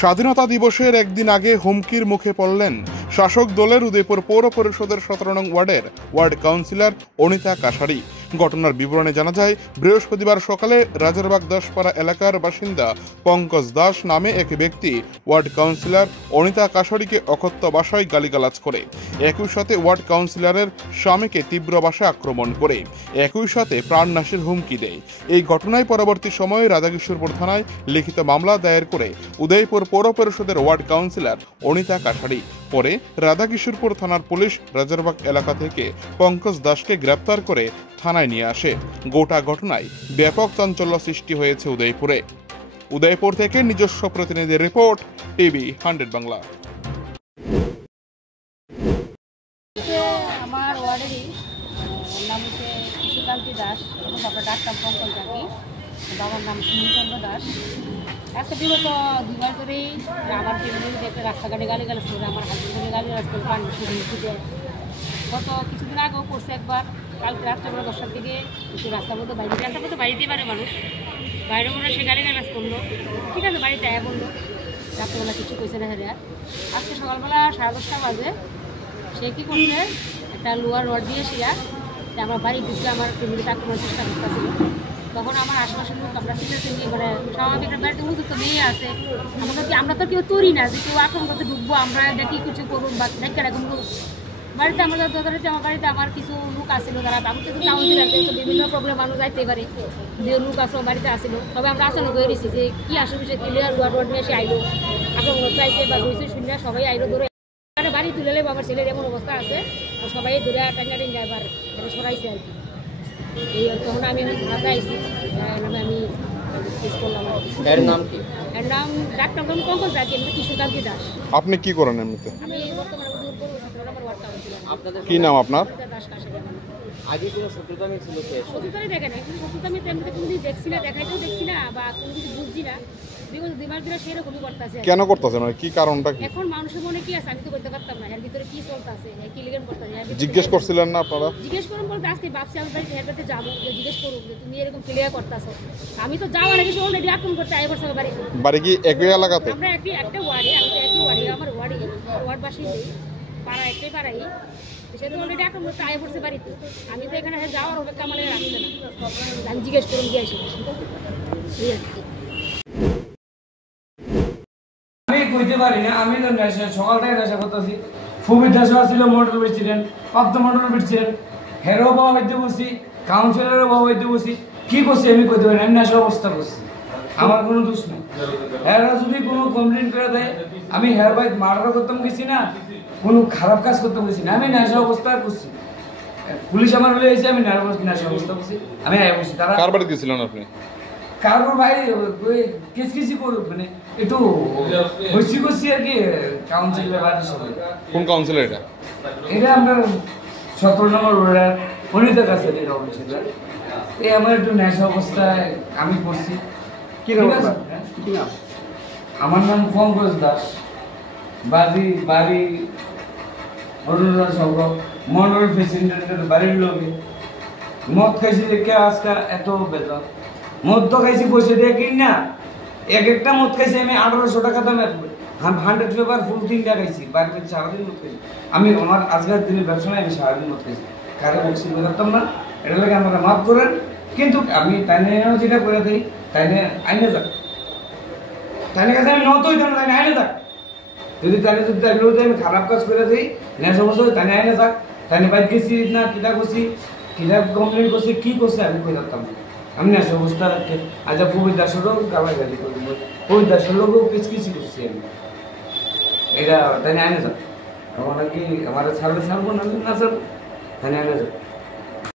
স্বাধীনতা দিবসের একদিন আগে হুমকির মুখে পড়লেন শাসক দলের উদয়পুর পৌর পরিষদের 17 নং ওয়ার্ডের ওয়ার্ড কাউন্সিলর অনিতা কাশারি। ঘটনার বিবরণে জানা যায়, বৃহস্পতিবার সকালে রাজারবাগ দাসপাড়া এলাকার বাসিন্দা পঙ্কজ দাস নামে এক ব্যক্তি ওয়ার্ড কাউন্সিলর অনিতা কাশারিকে অকথ্য ভাষায় গালিগালাজ করে, একই সাথে ওয়ার্ড কাউন্সিলরের স্বামীকে তীব্র ভাষায় আক্রমণ করে, একই সাথে প্রাণনাশের হুমকি দেয়। এই ঘটনায় পরবর্তী সময়ে রাধাকিশোরপুর থানায় লিখিত মামলা দায়ের করে উদয়পুর পৌর পরিষদের ওয়ার্ড কাউন্সিলর অনিতা কাশারি। পরে রাধাকিশোরপুর থানার পুলিশ রাজারবাগ এলাকা থেকে পঙ্কজ দাসকে গ্রেপ্তার করে থানায় নিয়ে আসে। গোটা ঘটনায় ব্যাপক চাঞ্চল্য সৃষ্টি হয়েছে উদয়পুরে। উদয়পুর থেকে নিজস্ব প্রতিনিধির রিপোর্ট, টিভি 100 বাংলা। আমার ওয়ার্ডেরই নাম হচ্ছে সুকান্তি দাস, বাবার ডাক্তার পঙ্কজ ডাকি, বাবার নাম সুনীলচন্দ্র দাস। আজকে বিগত 2 মাস ধরেই আমার ফ্যামিলিতে একটা রাস্তাঘাটে গালিগালাজ করে, আমার হাজবেন্ডে গালিগালাজ করে পানি শুধু গত কিছুদিন আগেও করছে একবার। কালকে রাত্রেবেলা 10টার দিকে একটু রাস্তার মধ্যে বাড়িতেই পারে মানুষ, বাইরে মনে সে গালিগালাজ করলো। ঠিক আছে, বাড়িতে আয়া বললো, রাত্রেবেলা কিছু কইছে না। হেরে আজকে সকালবেলা 10:30 বাজে সে কী করছে, একটা লোহার রড দিয়ে শিয়া আমার বাড়ি ঢুকলে আমার ফ্যামিলিতে আক্রমণের চেষ্টা করতেছিল। তখন আমার আশেপাশের লোক আমরা চিন্তা মানে স্বাভাবিক বাড়িতে উপযুক্ত মেয়ে আছে, আমরা তো কেউ তরি না যে কেউ আক্রমণ করতে ঢুকবো, আমরা দেখি কিছু করুন বা দেখা রাখুন। বাড়িতে আমরা যথারীতি আমার বাড়িতে আমার কিছু লোক আসছিল, যারা আমি কিছু কাউন্সিলর বিভিন্ন প্রবলেম মানুষ যাইতে পারে, যে লোক আসো বাড়িতে আসছিল। তবে আমরা আসানো করে দিচ্ছি যে কী আসে বিষয়ে ক্লিয়ার রোড নিয়ে এসে আইলো, আক্রমণ করতে আইসে বা রয়েছে শুনলে সবাই আইলো ধরে বাড়ি তুলে নেবে। আমার ছেলের এমন অবস্থা আছে, সবাই ধরে টাইনারিং ড্রাইভার সরাইছে আর কি। এই তখন আমি ঢাকা আইসি, আমি কেস করলাম। এর নাম কি? এর নাম ডাক্তার পঙ্কজ ডাকি, আমি কিশোরকান্তি দাস। আপনি কি করেন এমনিতে? আমি বর্তমানে উদয়পুর 17 নম্বর ওয়ার্ড কাউন্সিলর। আপনাদের কি নাম আপনার? দাস কাশারি। আগে কোনো শত্রুতা ছিল? শত্রুতাই দেখে না, কিন্তু শত্রুতা আমি তেমনি কোনো দিন দেখছি না, দেখাইতেও দেখছি না বা কোনো কিছু বুঝছি না। বিগত 2 মাস ধরে সেরকমই করতেছে। কেন করতেছে, মানে কি কারণটা কি? এখন মানুষের মনে কি আছে আমি তো বলতে পারতাম না, এর ভিতরে কি চলতেছে, কি লিগেন করতেছে। জিজ্ঞেস করছিলেন না আপনারা? জিজ্ঞেস করুন বলতে আজকে ভাবছি আমি বাড়িতে হেঁটে যাবো, জিজ্ঞেস করুন যে তুমি এরকম ক্লিয়ার করতেছো। আমি তো যাওয়ার আগে অলরেডি আক্রমণ করতে আই বছর বাড়ি কি একই এলাকাতে? আমরা একটা ওয়ার্ডে, আমি তো একই ওয়ার্ডে, আমার ওয়ার্ডবাসী পাড়া একটাই পাড়াই, সে তো অলরেডি আক্রমণ করতে আয় পড়ছে বাড়িতে। আমি তো এখানে যাওয়ার অপেক্ষা মানে রাখছে না, আমি জিজ্ঞেস করুন গিয়ে আসি। আমি কইতে পারি না, আমি তো সকাল থেকে নেশা করতেছি। ফুবির দেশও ছিল মন্ডল প্রেসিডেন্ট, প্রাপ্ত মন্ডল প্রেসিডেন্ট, হেরও বাবা হইতে বসি, কাউন্সিলরও বাবা হইতে বসি। কি করছি আমি কইতে পারি না, আমি নেশা অবস্থা করছি, আমার কোনো দোষ নেই। হেরা যদি কোনো কমপ্লেন করে দেয়, আমি হের ভাই মার্ডার করতাম গেছি না, কোনো খারাপ কাজ করতাম গেছি না, আমি নেশা অবস্থা করছি। পুলিশ আমার হলে এসে আমি নেশা অবস্থা করছি, আমি বসি। তারা কার বাড়ি গেছিলেন আপনি? কারোর ভাই কিছু করুক, মানে একটু হইসি করছি আর কি। কাউন্সিলর বাড়ির সবাই। কোন কাউন্সিলর এটা? এটা আমরা 17 নম্বর ওয়ার্ডের অনিতা কাছে কাউন্সিলর। এই আমার একটু নেশা অবস্থায় আমি করছি। কি নাম? আমার নাম পঙ্কজ দাস, বাড়ি অরুণা সৌর মন্ডল প্রেসিডেন্টের বাড়ির লোকে। মদ খাইছি দেখে আজকে এত বেতন। মদ তো খাইছি পয়সা দিয়ে কিন না, একটা মদ খাইছি আমি 1800 টাকা দামে 100 পেপার ফুল 3টা খাইছি। বাড়িতে সারাদিন মদ খাইছি আমি। আমার আজকের দিনে ব্যবসা নাই, আমি সারাদিন মদ খাইছি। কারে বলছি বলতাম না, এটা লাগে আপনারা মাফ করেন। কিন্তু আমি তাইনে যেটা করে দিই, তাইনে আইনে যাক, তাইনের কাছে আমি নত হইতাম না, তাইনে আইনে যাক। যদি তাইনে যদি তার বিরুদ্ধে আমি খারাপ কাজ করে দিই, নেশা সমস্যা হয়, তাইনে আইনে যাক। তাইনে বাইক গেছি না, কিতা করছি, কিতা কমপ্লেন করছি, কি করছে আমি কই থাকতাম না। আমি নেশা অবস্থা আজ পবির দাসেরও গালায় গালি করে দিব, পবির দাসের লোকও কিচকিচি করছি আমি। এটা তাইনে আইনে যাক। আমার কি আমার ছাড়বো না, ছাড়বো, তাইনে আইনে যাক।